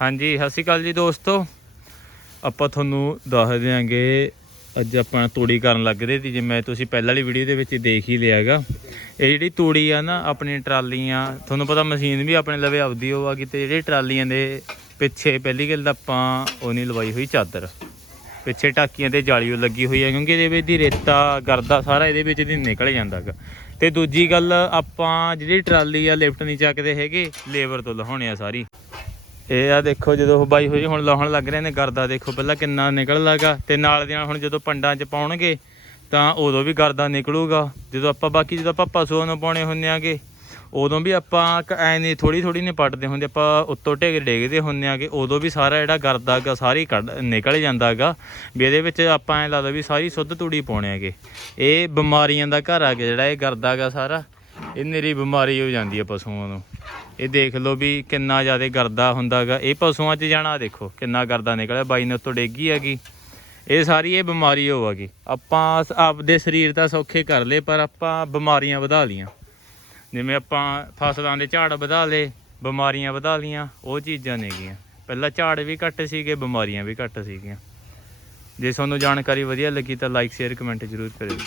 ਹਾਂਜੀ, ਸਤਿ ਸ਼੍ਰੀ ਅਕਾਲ ਜੀ ਦੋਸਤੋ। ਆਪਾਂ ਤੁਹਾਨੂੰ ਦੱਸ ਦਿਆਂਗੇ, ਅੱਜ ਆਪਾਂ ਤੂੜੀ ਕਰਨ ਲੱਗਦੇ ਰਹੇ ਸੀ, ਜਿਵੇਂ ਤੁਸੀਂ ਪਹਿਲਾਂ ਵਾਲੀ ਵੀਡੀਓ ਦੇ ਵਿੱਚ ਦੇਖ ਹੀ ਲਿਆਗਾ ਇਹ ਜਿਹੜੀ ਤੂੜੀ ਆ ਨਾ, ਆਪਣੀ ਟਰਾਲੀਆਂ, ਤੁਹਾਨੂੰ ਪਤਾ ਮਸ਼ੀਨ ਵੀ ਆਪਣੇ ਲਵੇ ਆਉਦੀ ਹੋਵਾਗੀ ਤੇ ਜਿਹੜੀ ਟਰਾਲੀਆਂ ਦੇ ਪਿੱਛੇ ਪਹਿਲੀ ਗੱਲ ਤਾਂ ਆਪਾਂ ਉਹ ਨਹੀਂ ਲਵਾਈ ਹੋਈ, ਚਾਦਰ। ਪਿੱਛੇ ਟਾਕੀਆਂ ਤੇ ਜਾਲੀ ਲੱਗੀ ਹੋਈ ਹੈ ਕਿਉਂਕਿ ਇਹਦੇ ਵਿੱਚ ਦੀ ਰੇਤਾ, ਗਰਦਾ ਸਾਰਾ ਇਹਦੇ ਵਿੱਚ ਦੀ ਨਿਕਲ ਜਾਂਦਾ ਗਾ ਤੇ ਦੂਜੀ ਗੱਲ, ਆਪਾਂ ਜਿਹੜੀ ਟਰਾਲੀ ਆ, ਲਿਫਟ ਨਹੀਂ ਚੱਕਦੇ ਹੈਗੇ, ਲੇਬਰ ਤੋਂ ਲਹਾਉਣੇ ਆ ਸਾਰੀ। ਇਹ ਆ ਦੇਖੋ ਜਦੋਂ ਉਹ ਬਾਈ ਹੋਈ ਹੁਣ ਲਾਉਣ ਲੱਗ ਰਹੇ ਨੇ ਗਰਦਾ ਦੇਖੋ ਪਹਿਲਾਂ ਕਿੰਨਾ ਨਿਕਲ ਲੱਗਾ ਤੇ ਨਾਲ ਦੀ ਨਾਲ ਹੁਣ ਜਦੋਂ ਪੰਡਾਂ 'ਚ ਪਾਉਣਗੇ ਤਾਂ ਉਦੋਂ ਵੀ ਗਰਦਾ ਨਿਕਲੂਗਾ। ਜਦੋਂ ਆਪਾਂ ਬਾਕੀ ਜਦੋਂ ਆਪਾਂ ਪਸ਼ੂਆਂ ਨੂੰ ਪਾਉਣੇ ਹੁੰਦੇ ਆਗੇ, ਉਦੋਂ ਵੀ ਆਪਾਂ ਕ- ਐਂ ਨਹੀਂ ਥੋੜੀ ਥੋੜੀ ਨਹੀਂ ਪੱਟਦੇ ਹੁੰਦੇ, ਆਪਾਂ ਉੱਤੋਂ ਢੇਗ ਡੇਗਦੇ ਹੁੰਦੇ ਆਗੇ, ਉਦੋਂ ਵੀ ਸਾਰਾ ਜਿਹੜਾ ਗਰਦਾ ਗਾ ਸਾਰੀ ਕੱਢ ਨਿਕਲ ਜਾਂਦਾਗਾ ਵੀ ਇਹਦੇ ਵਿੱਚ ਆਪਾਂ ਐਂ ਲੱਗਦਾ ਵੀ ਸਾਰੀ ਸੁੱਧ ਤੂੜੀ ਪਾਉਣੇ ਆਗੇ। ਇਹ ਬਿਮਾਰੀਆਂ ਦਾ ਘਰ ਆ ਗਿਆ ਜਿਹੜਾ ਇਹ ਗਰਦਾ ਗਾ ਸਾਰਾ। ਇਹ ਨੇਰੀ ਬਿਮਾਰੀ ਹੋ ਜਾਂਦੀ ਹੈ ਪਸ਼ੂਆਂ ਨੂੰ। ਇਹ ਦੇਖ ਲਓ ਵੀ ਕਿੰਨਾ ਜ਼ਿਆਦਾ ਗਰਦਾ ਹੁੰਦਾਗਾ ਇਹ ਪਸ਼ੂਆਂ 'ਚ ਜਾਣਾ ਦੇਖੋ, ਕਿੰਨਾ ਗਰਦਾ ਨਿਕਲਿਆ। ਬਾਈ ਨੇ ਉੱਤੋਂ ਡੇਗੀ ਹੈਗੀ। ਇਹ ਸਾਰੀ ਇਹ ਬਿਮਾਰੀ ਹੋਵਾਗੀ ਆਪਾਂ ਆਪਦੇ ਸਰੀਰ ਤਾਂ ਸੌਖੇ ਕਰ ਲਏ, ਪਰ ਆਪਾਂ ਬਿਮਾਰੀਆਂ ਵਧਾ ਲੀਆਂ। ਜਿਵੇਂ ਆਪਾਂ ਫਸਲਾਂ ਦੇ ਝਾੜ ਵਧਾ ਲਏ, ਬਿਮਾਰੀਆਂ ਵਧਾ ਲੀਆਂ, ਉਹ ਚੀਜ਼ਾਂ ਨੇਗੀਆਂ ਪਹਿਲਾਂ ਝਾੜ ਵੀ ਘੱਟ ਸੀਗੇ, ਬਿਮਾਰੀਆਂ ਵੀ ਘੱਟ ਸੀਗੀਆਂ। ਜੇ ਤੁਹਾਨੂੰ ਜਾਣਕਾਰੀ ਵਧੀਆ ਲੱਗੀ ਤਾਂ ਲਾਈਕ ਸ਼ੇਅਰ ਕਮੈਂਟ ਜ਼ਰੂਰ ਕਰਿਓ।